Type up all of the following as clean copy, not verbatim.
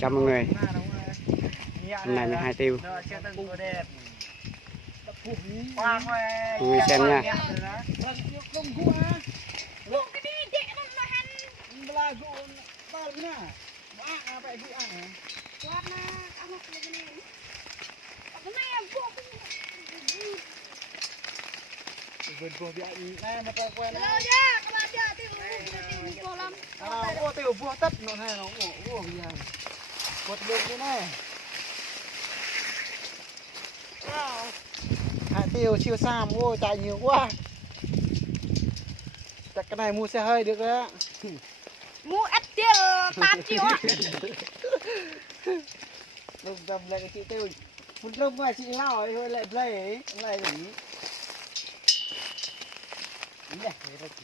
Chào mọi người. Hôm nay mình hai tiêu. Mọi người xem nha. Tiêu vua tất nó này nó vua gì à? Một đường thế này. Hai tiêu siêu sam, ôi chạy nhiều quá. Chắc cái này mua xe hơi được đấy. Mua ít tiêu 8 triệu ạ. Lùng tầm lại cái chị tiêu. Một lùng ngoài chị lao ấy thôi lại play ấy, lại gì?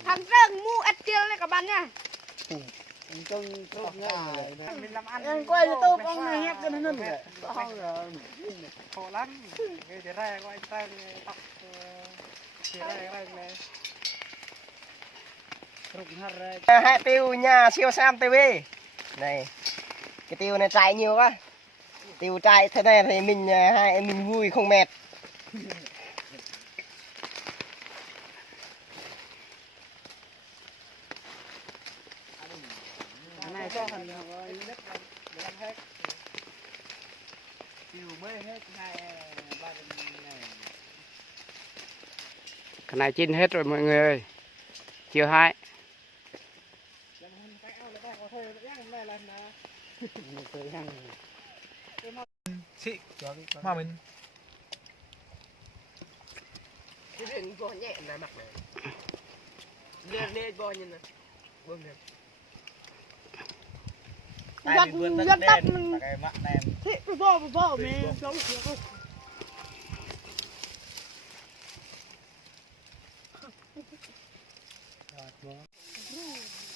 Thằng rừng mua ít tiêu này các bạn nha. Trông mình làm ăn. Em quay cho tôi con này hét cái nó nữa. Khổ lắm. Cái thế này gọi tay tóc thế này Hai tiêu nhà siêu sam TV này, cái tiêu này chạy nhiều quá, tiêu chạy thế này thì mình vui không mệt. cái này cho thằng đất làm hết tiêu mới hết 2-3 này. Cái này chín hết rồi mọi người ơi. Chiều 2. Mà mình Cái chuyện bò nhẹ này mặt này, lên bò như này, bơm được. Dân tóc mình thị bò mình giống kiểu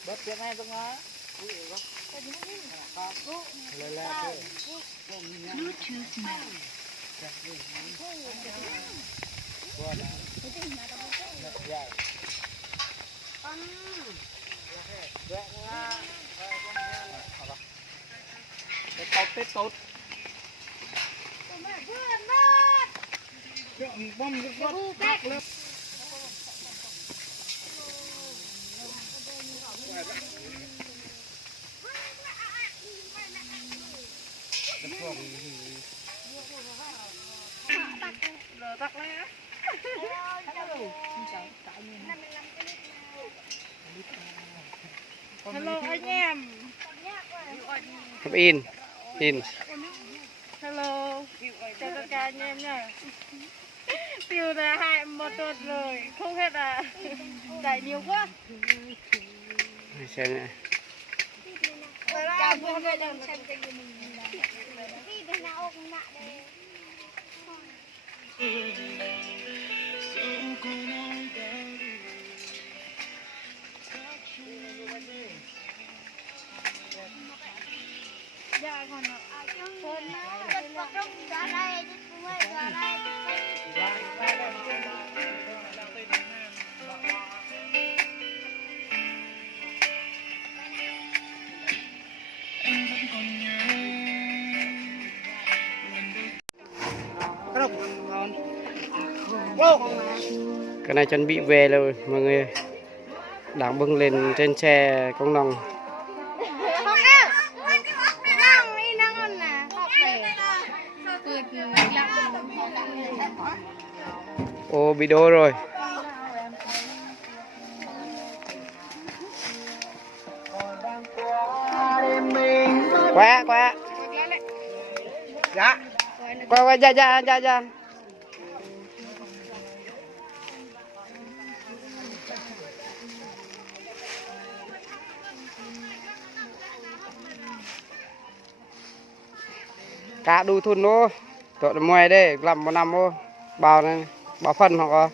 bớt cái này không á. Tết tốt. Bom được hello anh em. In. Hello. Chào tất cả anh em nha. Tiêu là 1 tuần rồi, không hết à. Chạy nhiều quá. Xem nè. Chào mọi người đang xem kênh của mình. Dạ còn Cái này chuẩn bị về rồi mọi người. Đang bưng lên trên xe công nòng. Ô bị đổ rồi. Quá. Dạ. Qua ra. Cá đu thun nó. Tụi mày đây làm một năm ô. Bao này, bao phân hoặc